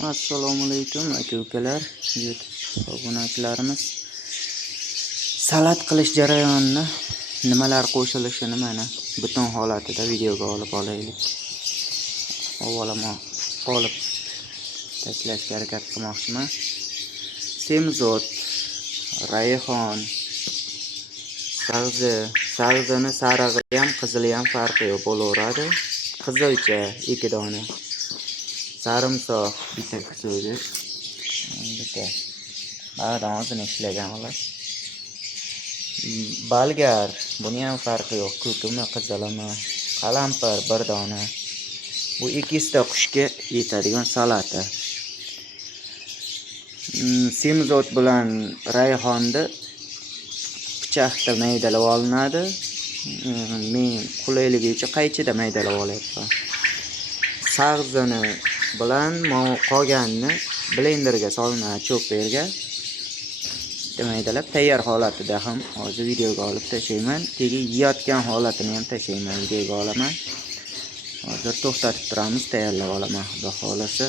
Assalomu alaykum aka-ukalar, YouTube obunachilarimiz. Salat qilish jarayonini nimalar qo'shilishini mana butun holatida videoga olib olaylik. Avvalama olib tashlashga harakat qilmoqchiman. Semizot, rayhon, sabzini sarig'i ham, qizili ham farqi yo'q bo'laveradi. Qizilcha 2 dona. Sarimsoq bitta ko'zir. Bitta. Ba'dan ozini ishlagan ular. Balgar, buni ham farqi yo'q. Ko'kimi, qizilimi, qalampir 1 dona. Bu ikkita qushga yetadigan salati. Semizot bilan rayhonni pichoqda maydalab olinadi. Men qulayligicha qaychida maydalab olyapman. Sabzini bilan qolganini blenderga solinadi, chopperga. Maydalab tayyor holatida ham hozir videoga olib tashlayman. Keyin yeyotgan holatini ham tashlayman, videoga olaman. Hozir to'xtatib turamiz, tayyorlab olaman, xudo xolasa.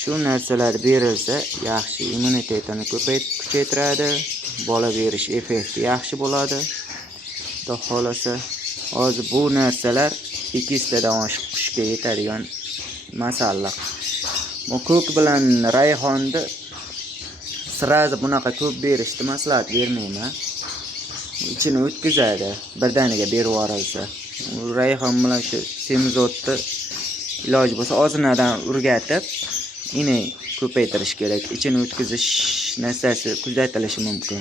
Shu narsalar berilsa, yaxshi immunitetini kuchaytiradi, bola berish effekti yaxshi bo'ladi. Xudo xolasa, hozir bu narsalar 2 dan oshiq qushga yetadigan masalliq. Bu ko'k bilan rayhonni sirazi bunaqa ko'p berishni maslahat bermayman. Ichini o'tkazadi, birdaniga berib yuborilsa. Rayhon bilan shu semizotni iloji bo'lsa ozinadan urgatib, ini ko'paytirish kerak. Ichini o'tkazish narsasi kuzatilishi mumkin.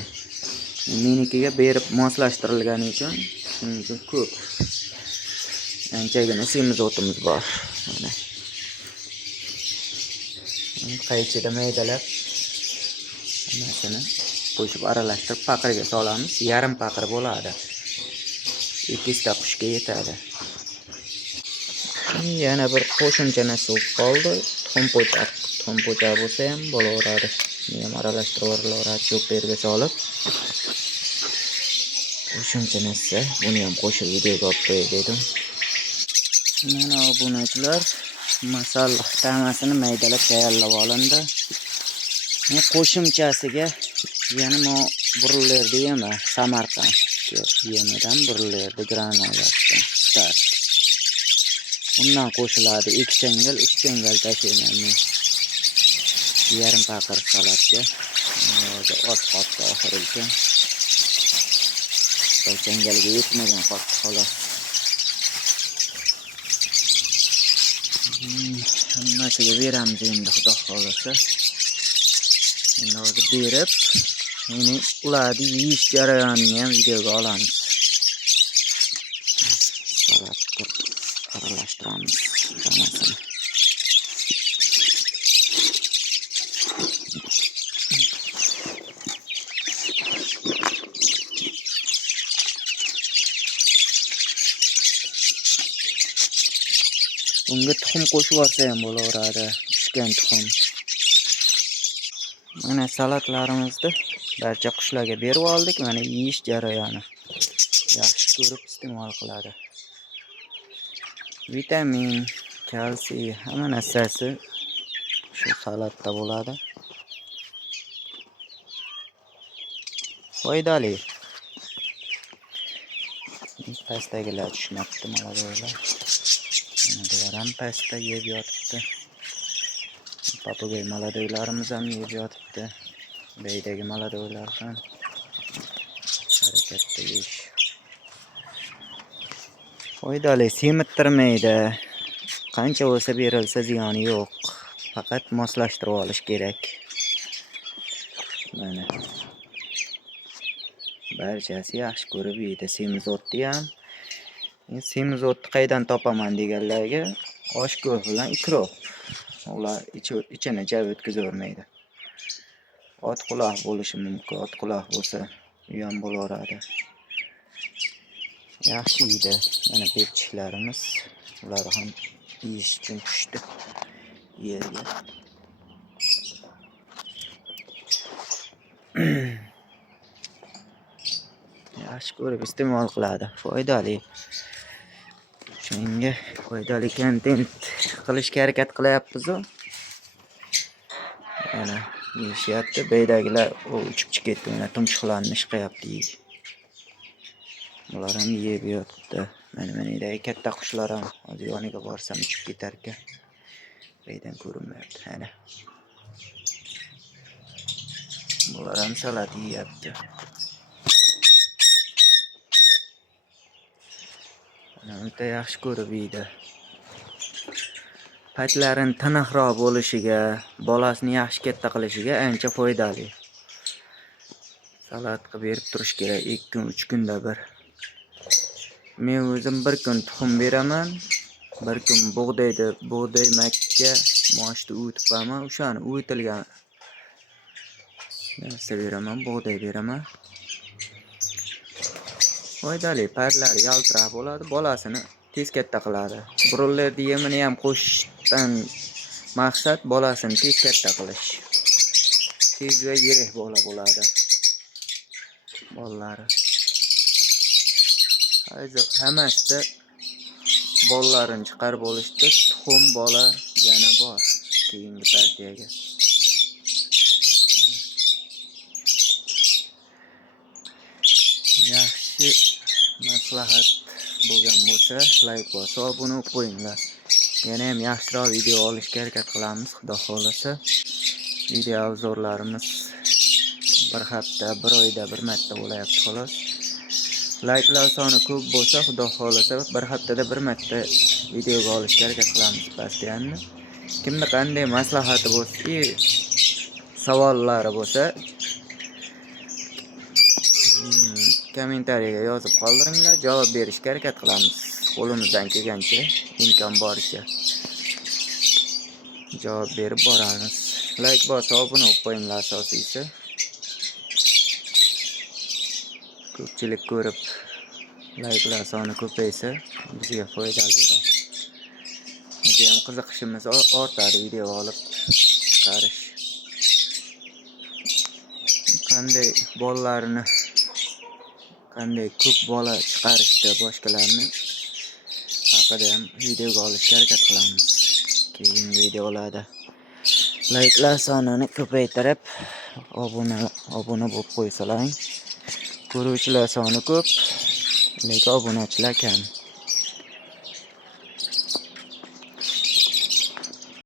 Menikiga berib moslashtirilgani uchun ko'p. Anchagina semizotimiz bor. Mana. Qaychida maydalab hammasini qo'shib aralashtirib paqirga solamiz. Yarim paqir bo'ladi. 2 ta qushga yetadi. Yana bir qo'shimcha narsa qoldi. Tuxum po'choq bo'lsa ham bo'laveradi. Men ham aralashtirib yuboraveradi, chopperga solib. Qo'shimcha narsa, buni ham qo'shib videoga olib qo'yay dedim. Mana obunachilar, masalliq tamasini maydalab tayyorlab olindi. Men qo'shimchasiga yana burillerdi yema, Samarqand yemidan burillerdi granulasidan start. Undan qo'shiladi 2 changal, 3 changal tashlayman men. Yarim paqir salatga. Hozir oz qoldi oxirigacha. 1 changalga yetmagan qoldi xolos. Hammasiga beramiz endi xudo xolasa. Endi hozir berib, meni ularni yeyish jarayonini ham videoga olamiz. Salatga aralashtiramiz hammasini. Bunga tuxum qo'shib yuborsa ham bo'laveradi, pishgan tuxum. Mana salatlarimizni barcha qushlarga berib oldik. Mana yeyish jarayoni. Yaxshi ko'rib iste'mol qiladi. Vitamin, kalsiy, hamma narsasi shu salatda bo'ladi. Foydali. Pastdagilar tushmabdi, malado'ylar. Bular ham pastda yeb yotibdi. Papugay malado'ylarimiz ham yeb yotibdi. Beydagi malado'ylar ham harakatda yeyish. Foydali, semittirmaydi. Qancha bo'lsa berilsa ziyoni yo'q. Faqat moslashtirib olish kerak. Mana. Barchasi yaxshi ko'rib yeydi. Semizotni ham. Semizotni qaydan topaman deganlarga oshko'z bilan ikrop. Ular ichini jab o'tkazavermaydi. Ot quloq bo'lishi mumkin. Ot quloq bo'lsa, u ham bo'laveradi. Yaxshi yeydi. Mana betishlarimiz, ular ham yeyish uchun tushdi yerga. Yaxshi ko'rib iste'mol qiladi. Foydali. Shunga foydali kontent qilishga harakat qilyapmiz. Ana yeyishyapti. Beydagilar uchib chiqib ketdi. Mana tumshuqlarni ishqayapti yeyish. Bular ham yeb yotibdi. Mana katta qushlar ham hozir yoniga borsam uchib ketar ekan. Beydan ko'rinmayapti. Ana. Bular ham salat yeyapti. Ana o'ta yaxshi ko'rib yeydi. Paytlarini tiniqroq bo'lishiga, bolasini yaxshi katta qilishiga ancha foydali. Salat qilib berib turish kerak 2 kun, 3 kunda bir. Men o'zim bir kun tuxum beraman, bir kun bug'doy makka moshni uyutibman, o'shani uyitilgan narsa beraman, bug'doy beraman. Foydali, paytlari yaltiroq bo'ladi, bolasini tez katta qiladi. Brollerni yemini ham qo'shishdan maqsad bolasini tez katta qilish. Tez va yirik bo'ladi. Bolalari. Hammasida bolalarini chiqarib olishdi. Tuxum bola yana bor keyingi partiyaga. Yaxshi maslahat bo'lgan bo'lsa, like bosib, obuna bo'lib qo'yinglar. Yana ham yaxshiroq video olishga harakat qilamiz, xudo xolasa. Video obzorlarimiz bir hafta, bir oyda bir marta bo'layapti xolos. Like'lar soni ko'p bo'lsa, xudo xolasa bir haftada bir marta videoga olishga harakat qilamiz partiyanni. Kimda qanday maslahati bo'lsa, savollari bo'lsa, kommentariyaga yozib qoldiringlar, javob berishga harakat qilamiz. Qo'limizdan kelgancha, imkon boricha javob berib boramiz. Like bosib, obuna bo'lib qo'yinglar asosiysi. Ko'pchilik ko'rib, like'lar soni ko'paysa, bizga foydaliroq. Bizga ham qiziqishimiz ortadi video olib chiqarish. Qanday bolalarini qanday ko'p bola chiqarishda boshqalarni haqida ham videoga olishga harakat qilamiz. Keyingi videolarda like'lar sonini ko'paytirib, obuna bo'lib qo'ysalaring. Ko'ruvchilar soni ko'p, lekin obunachilar kam.